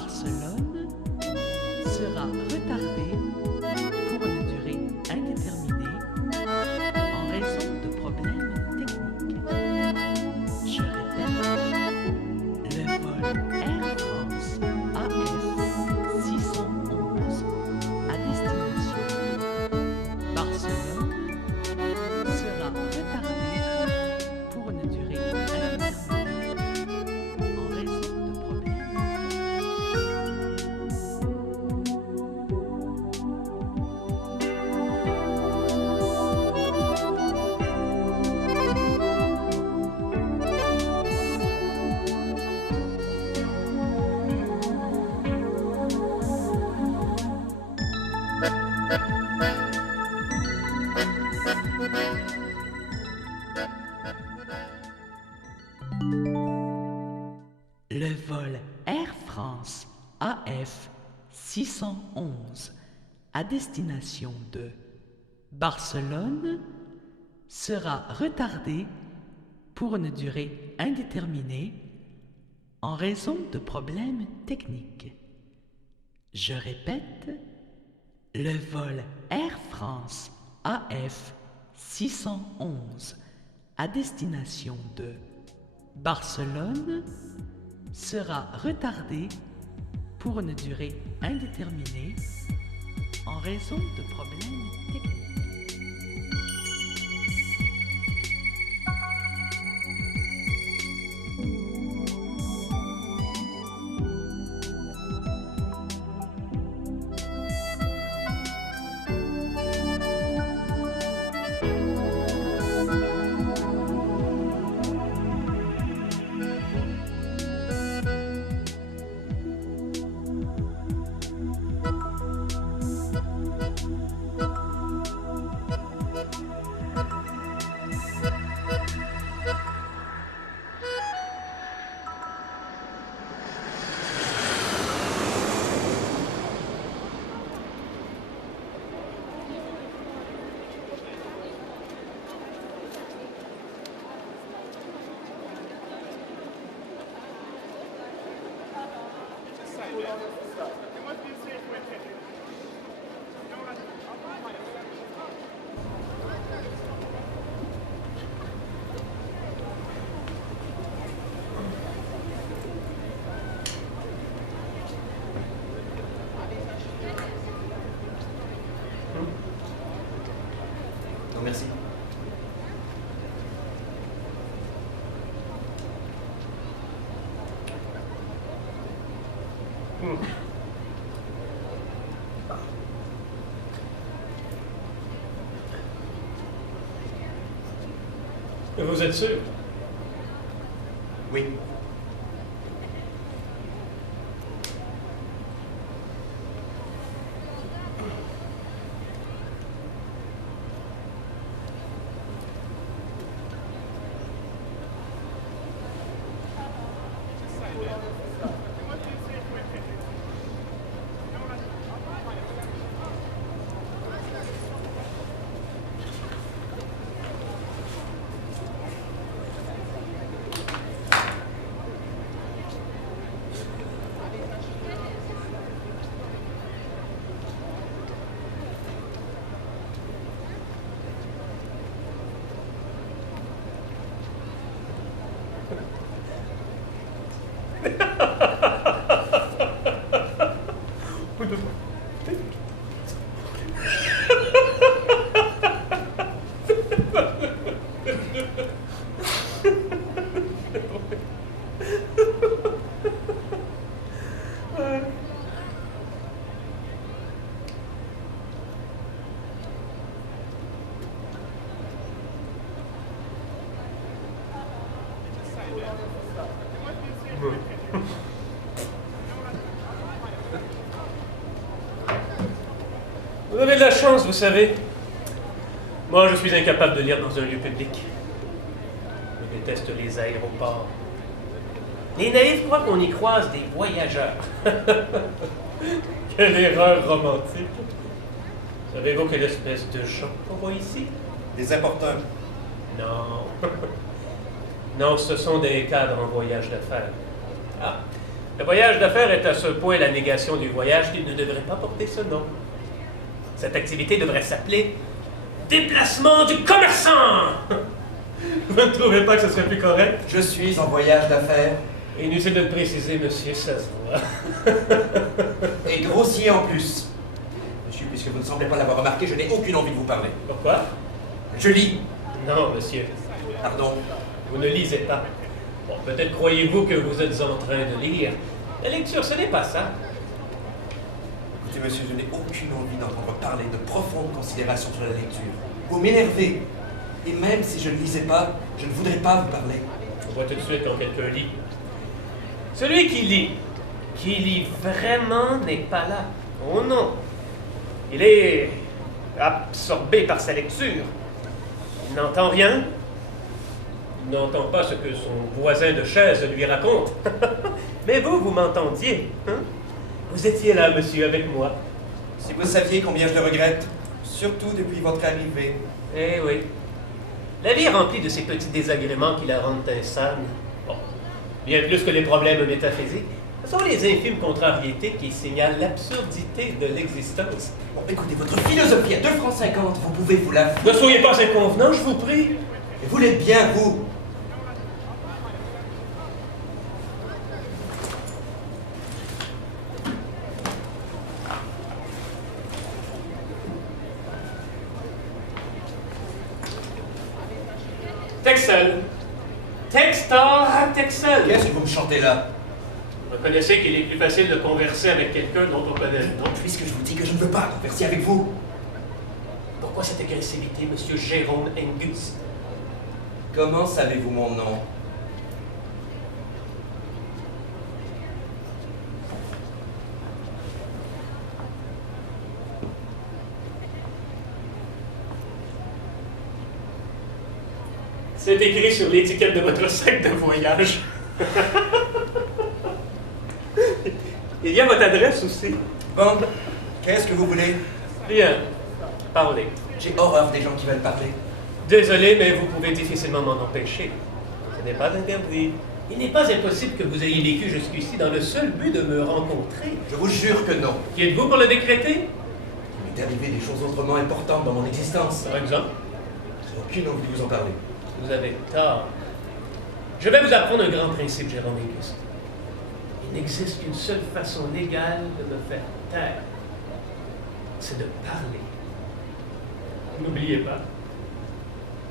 Barcelone sera retardée pour une durée indéterminée en raison de problèmes techniques. Je répète, le vol Air France AF 611 à destination de Barcelone sera retardé pour une durée indéterminée en raison de problèmes. Le vol Air France AF 611 à destination de Barcelone sera retardé pour une durée indéterminée en raison de problèmes techniques. Je répète, le vol Air France AF 611 à destination de Barcelone sera retardé pour une durée indéterminée en raison de problèmes techniques. Non, merci. Vous êtes sûr? Oui. Vous avez de la chance, vous savez. Moi, je suis incapable de lire dans un lieu public. Je déteste les aéroports. Les naïfs croient qu'on y croise des voyageurs. Quelle erreur romantique. Savez-vous quelle espèce de gens on voit ici? Des importeurs. Non. Non, ce sont des cadres en voyage d'affaires. Ah, Le voyage d'affaires est à ce point la négation du voyage qu'il ne devrait pas porter ce nom. Cette activité devrait s'appeler déplacement du commerçant. Vous ne trouvez pas que ce serait plus correct? Je suis en voyage d'affaires. Inutile de le préciser, monsieur, ça se voit. Et grossier en plus. Monsieur, puisque vous ne semblez pas l'avoir remarqué, je n'ai aucune envie de vous parler. Pourquoi? Je lis. Non, monsieur. Pardon. Vous ne lisez pas. Bon, peut-être croyez-vous que vous êtes en train de lire. La lecture, ce n'est pas ça. Écoutez, monsieur, je n'ai aucune envie d'entendre parler de profondes considérations sur la lecture. Vous m'énervez. Et même si je ne lisais pas, je ne voudrais pas vous parler. On voit tout de suite quand quelqu'un lit. Celui qui lit vraiment n'est pas là. Oh non. Il est absorbé par sa lecture. Il n'entend rien. Il n'entend pas ce que son voisin de chaise lui raconte. Mais vous, vous m'entendiez, hein? Vous étiez là, monsieur, avec moi. Si vous saviez combien je le regrette, surtout depuis votre arrivée. Eh oui. La vie est remplie de ces petits désagréments qui la rendent insane. Bon, bien plus que les problèmes métaphysiques. Ce sont les infimes contrariétés qui signalent l'absurdité de l'existence. Bon, écoutez, votre philosophie à 2 francs 50, vous pouvez vous la... Ne soyez pas inconvenant, je vous prie. Et vous l'êtes bien, vous. Texel. Textor Texel. Qu'est-ce que vous me chantez là? Vous reconnaissez qu'il est plus facile de converser avec quelqu'un dont on connaît le nom. Puisque je vous dis que je ne veux pas converser avec vous. Pourquoi cette agressivité, monsieur Jérôme Angus? Comment savez-vous mon nom? C'est écrit sur l'étiquette de votre sac de voyage. Il y a votre adresse aussi. Bon, qu'est-ce que vous voulez? Bien. Parlez. J'ai horreur des gens qui veulent parler. Désolé, mais vous pouvez difficilement m'en empêcher. Ce n'est pas interdit. Il n'est pas impossible que vous ayez vécu jusqu'ici dans le seul but de me rencontrer. Je vous jure que non. Qui êtes-vous pour le décréter? Il m'est arrivé des choses autrement importantes dans mon existence. Par exemple? J'ai aucune envie de vous en parler. Vous avez tort. Je vais vous apprendre un grand principe, Jérôme Auguste. Il n'existe qu'une seule façon légale de me faire taire. C'est de parler. N'oubliez pas.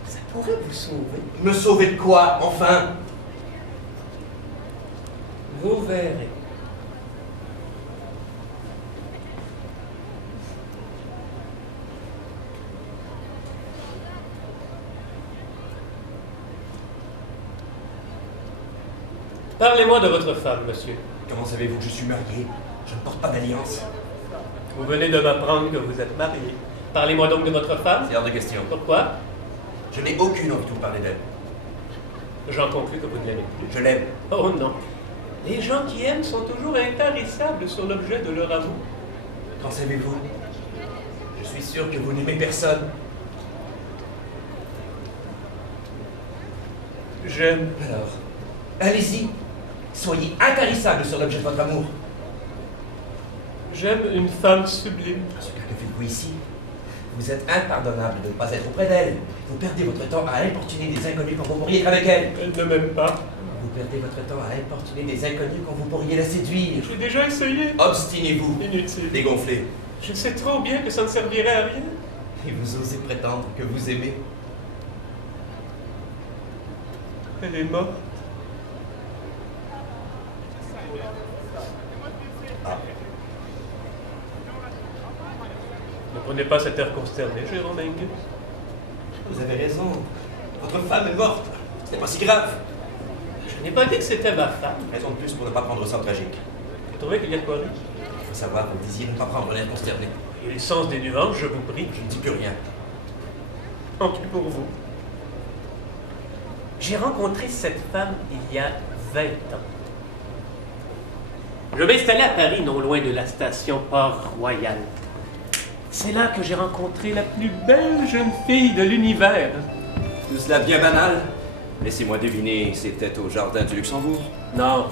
Ça pourrait vous sauver. Me sauver de quoi, enfin? Vous verrez. Parlez-moi de votre femme, monsieur. Comment savez-vous que je suis marié? Je ne porte pas d'alliance. Vous venez de m'apprendre que vous êtes marié. Parlez-moi donc de votre femme. C'est hors de question. Pourquoi? Je n'ai aucune envie de vous parler d'elle. J'en conclus que vous ne l'aimez plus. Je l'aime. Oh non. Les gens qui aiment sont toujours intarissables sur l'objet de leur amour. Qu'en savez-vous? Je suis sûr que vous n'aimez personne. J'aime. Alors, allez-y. Soyez intarissable sur l'objet de votre amour. J'aime une femme sublime. En ce cas, que faites-vous ici? Vous êtes impardonnable de ne pas être auprès d'elle. Vous perdez votre temps à importuner des inconnus quand vous pourriez être avec elle. Elle ne m'aime pas. Vous perdez votre temps à importuner des inconnus quand vous pourriez la séduire. J'ai déjà essayé. Obstinez-vous. Inutile. Dégonflez. Je sais trop bien que ça ne servirait à rien. Et vous osez prétendre que vous aimez. Elle est morte. Ah. Ne prenez pas cet air consterné, Jérôme Angus. Vous avez raison. Votre femme est morte. Ce n'est pas si grave. Je n'ai pas dit que c'était ma femme. Raison de plus pour ne pas prendre ça tragique. Vous trouvez qu'il y a de quoi rire? Il faut savoir, vous disiez ne pas prendre l'air consterné. Et le sens des nuances, je vous prie. Je ne dis plus rien. Tant pis pour vous. J'ai rencontré cette femme il y a 20 ans. Je m'installais à Paris, non loin de la station Port-Royal. C'est là que j'ai rencontré la plus belle jeune fille de l'univers. Tout cela bien banal. Laissez-moi deviner, c'était au Jardin du Luxembourg. Non,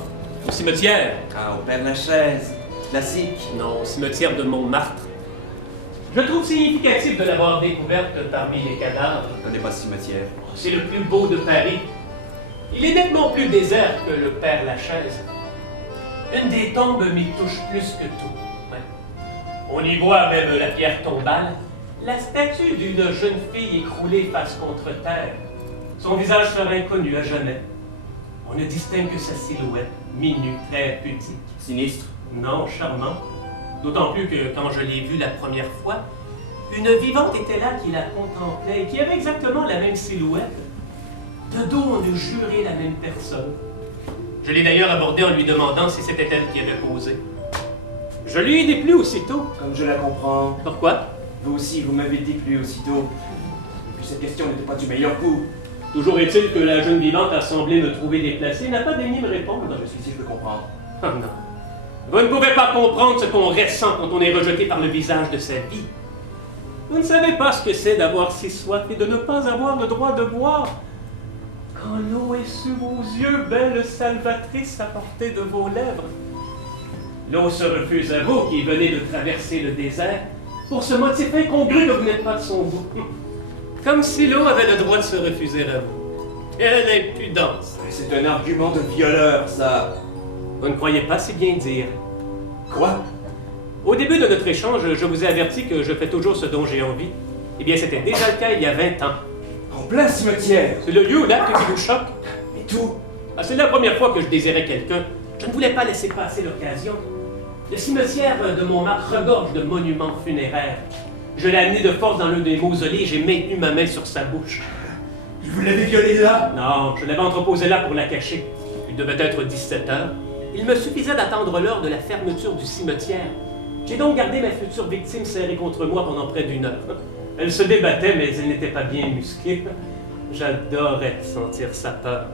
Au cimetière. Ah, au Père Lachaise. Classique. Non, au cimetière de Montmartre. Je trouve significatif de l'avoir découverte parmi les cadavres. Ce n'est pas ce cimetière. C'est le plus beau de Paris. Il est nettement plus désert que le Père Lachaise. Une des tombes m'y touche plus que tout. Ouais. On y voit même la pierre tombale, la statue d'une jeune fille écroulée face contre terre. Son visage sera inconnu à jamais. On ne distingue que sa silhouette, minue, très pudique. Sinistre. Non, charmant. D'autant plus que quand je l'ai vue la première fois, une vivante était là qui la contemplait et qui avait exactement la même silhouette. De dos, on eût juré la même personne. Je l'ai d'ailleurs abordée en lui demandant si c'était elle qui avait posé. Je lui ai déplu aussitôt. Comme je la comprends. Pourquoi? Vous aussi, vous m'avez déplu aussitôt. Et puis cette question n'était pas du meilleur coup. Toujours est-il que la jeune vivante a semblé me trouver déplacé, n'a pas daigné me répondre. Je suis si je peux comprendre. Oh non. Vous ne pouvez pas comprendre ce qu'on ressent quand on est rejeté par le visage de sa vie. Vous ne savez pas ce que c'est d'avoir si soif et de ne pas avoir le droit de boire. Quand l'eau est sous vos yeux, belle salvatrice à portée de vos lèvres. L'eau se refuse à vous qui venez de traverser le désert pour ce motif incongru que vous n'êtes pas de son goût. Comme si l'eau avait le droit de se refuser à vous. Quelle impudence! C'est un argument de violeur, ça. Vous ne croyez pas si bien dire. Quoi? Au début de notre échange, je vous ai averti que je fais toujours ce dont j'ai envie. Eh bien, c'était déjà le cas il y a 20 ans. En plein cimetière. C'est le lieu ou l'acte qui vous choque? Mais tout. Ah, c'est la première fois que je désirais quelqu'un. Je ne voulais pas laisser passer l'occasion. Le cimetière de Montmartre regorge de monuments funéraires. Je l'ai amené de force dans l'un des mausolées et j'ai maintenu ma main sur sa bouche. Vous l'avez violée là? Non, je l'avais entreposée là pour la cacher. Il devait être 17 heures. Il me suffisait d'attendre l'heure de la fermeture du cimetière. J'ai donc gardé ma future victime serrée contre moi pendant près d'1 heure. Elle se débattait, mais elle n'était pas bien musclée. J'adorais sentir sa peur.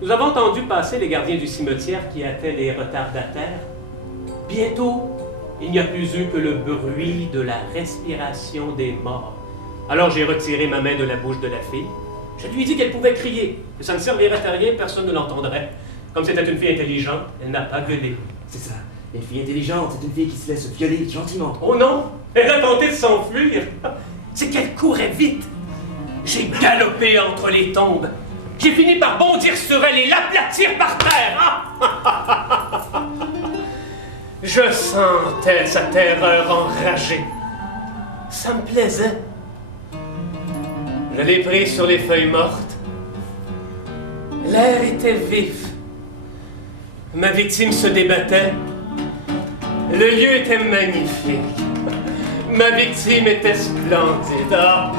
Nous avons entendu passer les gardiens du cimetière qui hâtaient les retardataires. Bientôt, il n'y a plus eu que le bruit de la respiration des morts. Alors j'ai retiré ma main de la bouche de la fille. Je lui ai dit qu'elle pouvait crier, que ça ne servirait à rien, personne ne l'entendrait. Comme c'était une fille intelligente, elle n'a pas gueulé. C'est ça. Une fille intelligente, c'est une fille qui se laisse violer gentiment. Oh non! Elle a tenté de s'enfuir! C'est qu'elle courait vite! J'ai galopé entre les tombes. J'ai fini par bondir sur elle et l'aplatir par terre! Je sentais sa terreur enragée. Ça me plaisait. Je l'ai pris sur les feuilles mortes. L'air était vif. Ma victime se débattait. Le lieu était magnifique. Ma victime était splendide. Ah,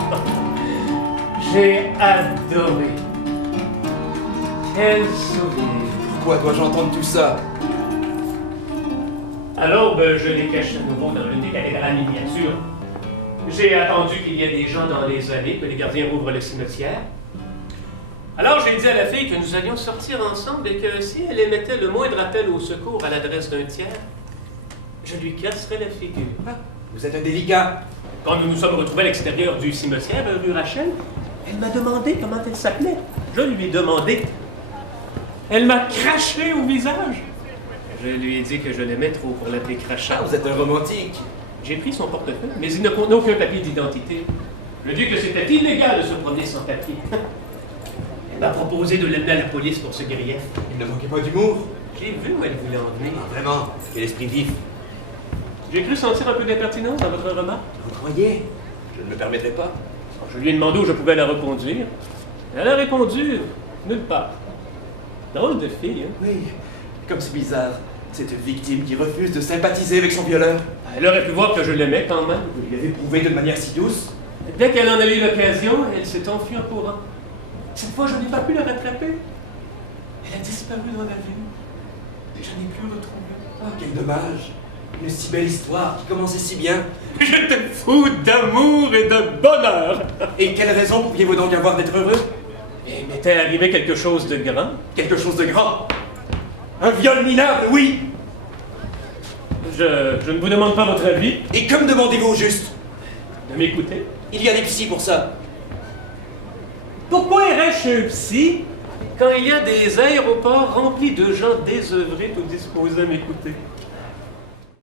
j'ai adoré. Quel souvenir. Pourquoi dois-je entendre tout ça? Alors, je l'ai caché à nouveau dans l'une des cathédrales miniatures. J'ai attendu qu'il y ait des gens dans les allées, que les gardiens ouvrent le cimetière. Alors, j'ai dit à la fille que nous allions sortir ensemble et que si elle émettait le moindre appel au secours à l'adresse d'un tiers, je lui casserais la figure. Ah, vous êtes un délicat. Quand nous nous sommes retrouvés à l'extérieur du cimetière, rue Rachel, elle m'a demandé comment elle s'appelait. Je lui ai demandé. Elle m'a craché au visage. Je lui ai dit que je l'aimais trop pour l'appeler crachat. Ah, vous êtes un romantique. J'ai pris son portefeuille, mais il ne contenait aucun papier d'identité. Je lui ai dit que c'était illégal de se promener sans papier. Elle m'a proposé de l'amener à la police pour ce grief. Il ne manquait pas d'humour. J'ai vu où elle voulait en venir. Ah, vraiment, quel esprit vif. J'ai cru sentir un peu d'impertinence dans votre remarque. Vous croyez? Je ne me permettrai pas. Alors, je lui ai demandé où je pouvais la reconduire. Elle a répondu nulle part. Drôle de fille, hein? Oui, comme c'est bizarre. Cette victime qui refuse de sympathiser avec son violeur. Elle aurait pu voir que je l'aimais quand même. Vous lui avez prouvé de manière si douce. Dès qu'elle en a eu l'occasion, elle s'est enfuie en courant. Cette fois, je n'ai pas pu la rattraper. Elle a disparu dans la ville. Et je n'ai plus retrouvée. Ah, quel dommage. Une si belle histoire qui commençait si bien. J'étais fou d'amour et de bonheur. Et quelle raison pouviez-vous donc avoir d'être heureux? Il m'était arrivé quelque chose de grand. Quelque chose de grand. Un viol minable, oui. Je ne vous demande pas votre avis. Et que me demandez-vous au juste? De m'écouter. Il y a des psys pour ça. Pourquoi irais-je chez un psy quand il y a des aéroports remplis de gens désœuvrés tout disposés à m'écouter.